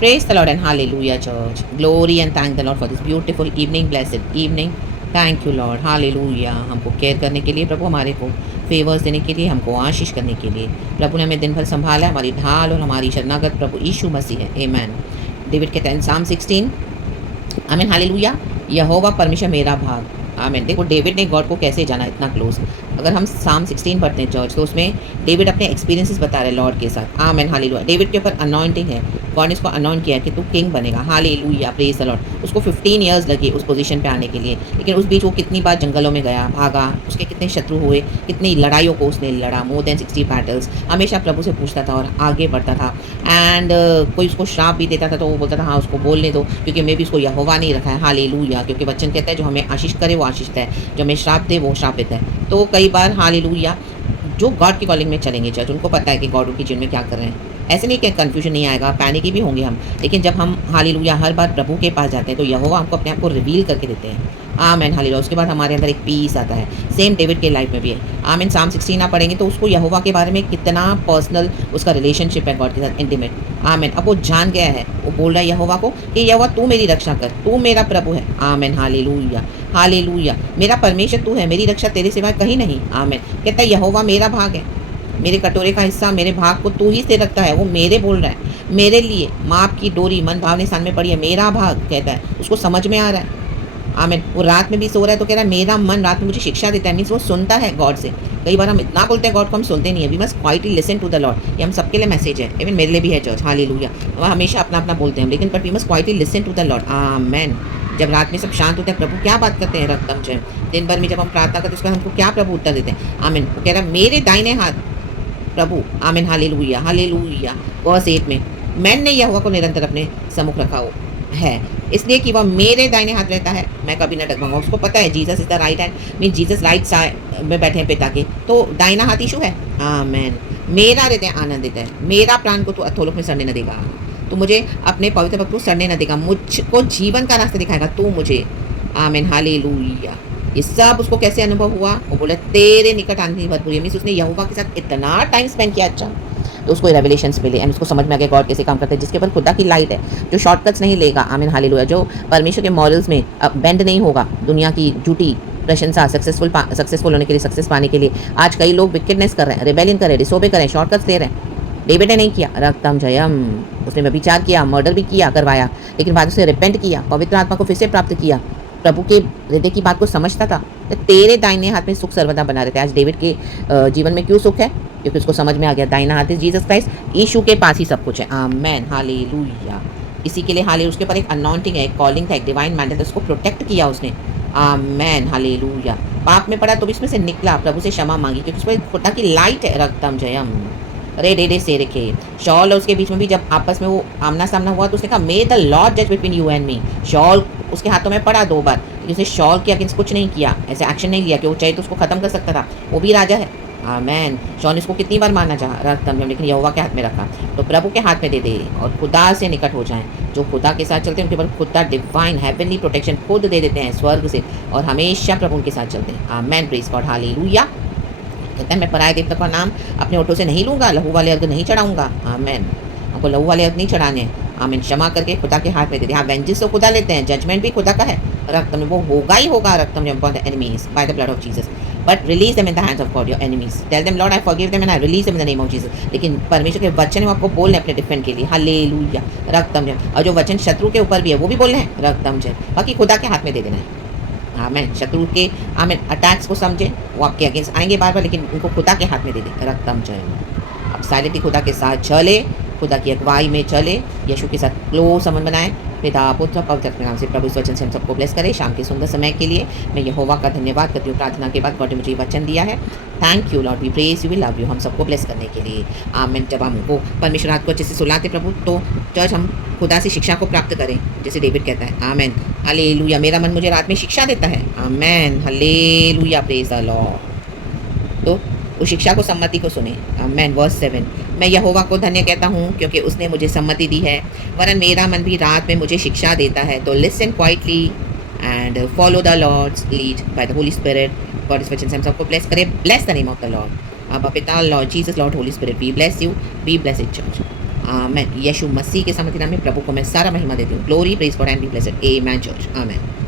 Praise the Lord and hallelujah, church. Glory and thank the Lord for this beautiful evening, blessed evening. Thank you Lord, hallelujah. हमको care करने के लिए प्रभु, हमारे को favours देने के लिए, हमको आशीष करने के लिए प्रभु ने हमें दिन भर संभाला। हमारी ढाल और हमारी शरणागत प्रभु यीशु मसीह है। आमेन। डेविड कहते हैं Psalm 16, आमीन, हालेलुया। यहोवा परमेश्वर मेरा भाग। आमीन। देखो डेविड ने गॉड को कैसे जाना इतना क्लोज। अगर हम Psalm 16 पढ़ते हैं चर्च, तो उसमें डेविड अपने एक्सपीरियंसेस बता रहे हैं लॉर्ड के साथ। आमीन, हालेलुया। डेविड के ऊपर अनॉइंटिंग है, गॉड ने इसको अनॉइंट किया कि तू किंग बनेगा। Hallelujah, praise the Lord. उसको 15 इयर्स लगे उस पोजीशन पे आने के लिए, लेकिन उस बीच वो कितनी बार जंगलों में गया, भागा, उसके कितने शत्रु हुए, कितनी लड़ाइयों को उसने लड़ा, मोर देन 60 बैटल्स। हमेशा प्रभु से पूछता था और आगे बढ़ता था। एंड कोई उसको श्राप भी देता था तो वो बोलता था हाँ उसको बोलने दो, क्योंकि मैं भी उसको यहोवा नहीं रखा है। हालेलुया, क्योंकि वचन कहता है जो हमें आशीष करे वो आशीष है, जो हमें श्राप दे वो श्रापित है। तो कई बार हालेलुया जो गॉड की कॉलिंग में चलेंगे चर्च, उनको पता है कि गॉड उनकी जीवन में क्या कर रहे हैं। ऐसे नहीं कि कन्फ्यूजन नहीं आएगा, पैनिक भी होंगे हम, लेकिन जब हम हालेलुया हर बार प्रभु के पास जाते हैं तो यहोवा हमको अपने आप को रिवील करके देते हैं। आमीन, हालेलुया। उसके बाद हमारे अंदर एक पीस आता है। सेम डेविड के लाइफ में भी है। आमीन। Psalm 16 आप पढ़ेंगे तो उसको यहोवा के बारे में कितना पर्सनल उसका रिलेशनशिप है गॉड के साथ, इंटीमेट। आमीन। अब वो जान गया है, वो बोल रहा है यहोवा को कि यहोवा तू मेरी रक्षा कर, तू मेरा प्रभु है। आमीन, हालेलुया, हालेलुया। मेरा परमेश्वर तू है, मेरी रक्षा तेरे सिवाय कहीं नहीं। आमीन। कहता है यहोवा मेरा भाग है, मेरे कटोरे का हिस्सा, मेरे भाग को तू ही से रखता है। वो मेरे बोल रहा है, मेरे लिए माप की डोरी मन भावने स्थान में पड़ी है। मेरा भाग कहता है, उसको समझ में आ रहा है। आमीन। वो रात में भी सो रहा है तो कह रहा है मेरा मन रात में मुझे शिक्षा देता है। मीन्स वो सुनता है गॉड से। कई बार हम इतना बोलते हैं गॉड को, हम सुनते नहीं है। We must quietly listen to the Lord. ये हम सबके लिए मैसेज है, इवन मेरे लिए भी है चर्च। हालेलुया। हम हमेशा अपना अपना बोलते हैं लेकिन but we must quietly listen to the Lord. Amen. जब रात में सब शांत होते हैं, प्रभु क्या बात करते हैं रक्तम जय। दिन भर में जब हम प्रार्थना करते हैं उसका हमको क्या प्रभु उत्तर देते हैं। आमीन। वो कह रहा है मेरे दाहिने हाथ प्रभु। आमीन, हालेलुया, हालेलुया। वर्स 8 में मैंने यहोवा को निरंतर अपने सम्मुख रखा हो है, इसलिए कि वह मेरे दाहिने हाथ रहता है, मैं कभी न डगमगाऊंगा। उसको पता है Jesus is the right hand, mean Jesus right side में बैठे हैं पिता के, तो दाहिना हाथ यीशु है। आमीन। मेरा हृदय आनंदित है, मेरा प्राण को तू अधोलोक में सड़ने न देगा, तू मुझे अपने पवित्र भक्त को सड़ने न देगा, मुझको जीवन का रास्ता दिखाएगा तू मुझे। आमीन, हालेलुया। ये सब उसको कैसे अनुभव हुआ? वो बोले तेरे निकट आने की भरपूरी। मीन्स उसने यहोवा के साथ इतना टाइम स्पेंड किया। अच्छा, तो उसको रेवलेशंस मिले एंड उसको समझ में आ गया गॉड कैसे काम करता है, जिसके ऊपर खुदा की लाइट है, जो शॉर्टकट्स नहीं लेगा। आमीन, हालेलुया। जो परमेश्वर के मॉरल्स में बेंड नहीं होगा, दुनिया की झूठी प्रशंसा, सक्सेसफुल होने के लिए, सक्सेस पाने के लिए। आज कई लोग विकेडनेस कर रहे हैं, रिबेलियन कर रहे हैं, डिसोबे कर रहे हैं, शॉर्टकट्स ले रहे हैं। डेविड ने नहीं किया, रक्तम जयम। उसने व्यभिचार किया, मर्डर भी किया, करवाया, लेकिन बाद उसने रिपेंट किया, पवित्र आत्मा को फिर से प्राप्त किया, प्रभु के हृदय की बात को समझता था। तो तेरे दाहिने हाथ में सुख सर्वदा बना रहता है। आज डेविड के जीवन में क्यों सुख है? क्योंकि उसको समझ में आ गया दाहिना हाथ इज जीसस क्राइस्ट, यीशु के पास ही सब कुछ है। आमेन, हालेलुया। इसी के लिए हाले उसके ऊपर एक अनॉइंटिंग है, एक कॉलिंग था, एक डिवाइन मैंडेट था, उसको प्रोटेक्ट किया उसने। आमेन, हालेलुया। पाप में पड़ा तो भी इसमें से निकला, प्रभु से क्षमा मांगी, क्योंकि उसमें खुदा की लाइट है। रक्तम जयम। रे डे डे से रखे शॉल और उसके बीच में भी जब आपस में वो आमना सामना हुआ तो उसने कहा मे द लॉर्ड जज between you and me. Shawl उसके हाथों में पड़ा 2 बार, लेकिन उसने शॉल के अगेंस्ट कुछ नहीं किया, ऐसे एक्शन नहीं लिया कि वो चाहे तो उसको खत्म कर सकता था, वो भी राजा है। आमेन। शॉल इसको कितनी बार मारना चाहा रक्तम, लेकिन यहोवा के हाथ में रखा। तो प्रभु के हाथ में दे दे और खुदा से निकट हो जाएं। जो खुदा के साथ चलते हैं उनके ऊपर खुदा डिवाइन हेवनली प्रोटेक्शन खुद दे देते हैं स्वर्ग से, और हमेशा प्रभु उनके साथ चलते हैं। आमेन, प्रेज गॉड, हालेलुया। कहता है मैं पराये देवता का नाम अपने ओठों से नहीं लूँगा, लहू वाले अर्घ नहीं चढ़ाऊँगा। आमेन। हमको लहू वाले अर्घ नहीं चढ़ाने हैं। आमीन। क्षमा करके खुदा के हाथ में दे दे। हाँ, वेंजेंस तो खुदा लेते हैं, जजमेंट भी खुदा का है। रक्त में वो होगा ही होगा, रक्त में upon the enemies by the blood of Jesus, but release them in the hands of God your enemies. Tell them Lord I forgive them and I release them in the name of Jesus. लेकिन परमेश्वर के वचन वो आपको बोलने अपने defend के लिए। हालेलुया, रक्तम जय। और जो वचन शत्रु के ऊपर भी है वो भी बोलने हैं, रक्तम जय। बाकी खुदा के हाथ में दे देना है। आमेन। शत्रु के आमेन अटैक्स को समझे, वो आपके अगेंस्ट आएंगे बार बार, लेकिन उनको खुदा के हाथ में दे दे, रक्तम जय। अब साइलेंटली खुदा के साथ चले, खुदा की अगुवाई में चले, यीशु के साथ क्लोज संबंध बनाए। पिता पुत्र पवित्र आत्मा के नाम से प्रभु इस वचन से हम सबको ब्लेस करे। शाम के सुंदर समय के लिए मैं यहोवा का धन्यवाद करती हूँ। प्रार्थना के बाद गॉड ने मुझे वचन दिया है। Thank you Lord, we praise you, we love you. हम सबको ब्लेस करने के लिए। आमीन। जब हमको परमेश्वर रात को अच्छे से सुलाते प्रभु, तो चर्च हम खुदा से शिक्षा को प्राप्त करें, जैसे डेविड कहता है। आमीन, हालेलुया। मेरा मन मुझे रात में शिक्षा देता है। आमीन, हालेलुया, प्रेज द लॉर्ड। तो उस शिक्षा को, सम्मति को सुने। आमीन। वर्स 7 मैं यहोवा को धन्य कहता हूँ क्योंकि उसने मुझे सम्मति दी है, वरन मेरा मन भी रात में मुझे शिक्षा देता है। तो listen quietly and follow the Lord's lead by the Holy Spirit. God इस वचन से हम सबको ब्लेस करे। Bless the name of the Lord. अब पिता, Lord Jesus, Lord Holy Spirit, we bless you, we bless it church. Amen. यीशु मसीह के सामर्थी नाम में प्रभु को मैं सारा महिमा देती हूँ। Glory, praise God and be blessed. Amen church, amen.